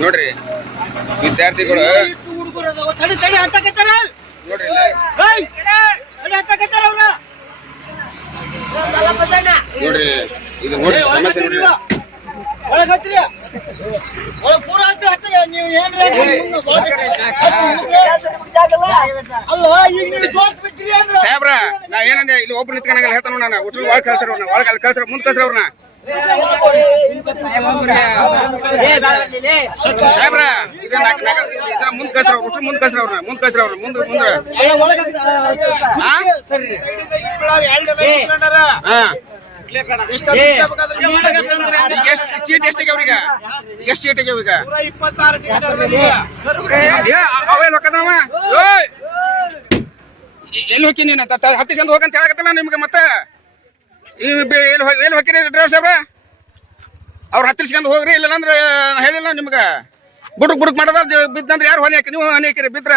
ನೋಡ್ರಿ ವಿದ್ಯಾರ್ಥಿಗಳು ನೋಡ್ರಿ ನೋಡ್ರಿ ಇದು ನೋಡ್ರಿ ಸಮಸ್ಯೆ ನೋಡ್ರಿ ಸಾಹೇಬ್ರ ನಾವ್ ಏನಂದ್ರೆ ಇಲ್ಲಿ ಒಬ್ಬ ನಿಂತ್ಕೊಂಡಾಗಲ್ಲ ಹೇಳ್ತಾನ ನಾನು ಹುಟ್ಟು ಒಳಗೆ ಕಳ್ಸ್ರ ಒಳಗೆ ಕಳ್ಸ್ರ ಮುಂದ್ ಕಳ್ಸ್ರ ಅವ್ರನ್ನ ಸಾಹೇಬ್ರ ಮುಂದ್ ಕಳ್ಸ್ರ ಹುಟ್ಟು ಮುಂದ್ ಕಳ್ಸ್ರ ಅವ್ರನ್ನ ಮುಂದ್ ಕಳ್ಸ್ರ ಅವ್ರನ್ನ ಮುಂದ್ ಮುಂದೆ ಸೀಟ್ ಎಷ್ಟಿಗೆ ಅವ್ರಿಗೆ ಎಷ್ಟು ಸೀಟಿಗೆ ಈಗ ಎಲ್ಲಿ ಹೋಗಿ ನೀನು ಹತ್ತಿಸ್ಕೊಂಡು ಹೋಗಂತ ಹೇಳಕತ್ತಲ್ಲ ನಿಮ್ಗೆ ಮತ್ತೆ ಎಲ್ಲಿ ಹೋಗಿರಿ ಡ್ರೈವರ್ ಸಾಹೇಬ್ರ ಅವ್ರು ಹತ್ತಿಸ್ಕೊಂಡು ಹೋಗ್ರಿ ಇಲ್ಲ ಅಂದ್ರೆ ಹೇಳಿಲ್ಲ ನಿಮ್ಗೆ ಬುಡುಕ್ ಮಾಡೋದ ಬಿದ್ದಂದ್ರೆ ಯಾರು ಹೊಣೆ ಹಾಕಿ ನೀವು ಹೊಣೆ ಹಾಕಿರಿ ಬಿದ್ರ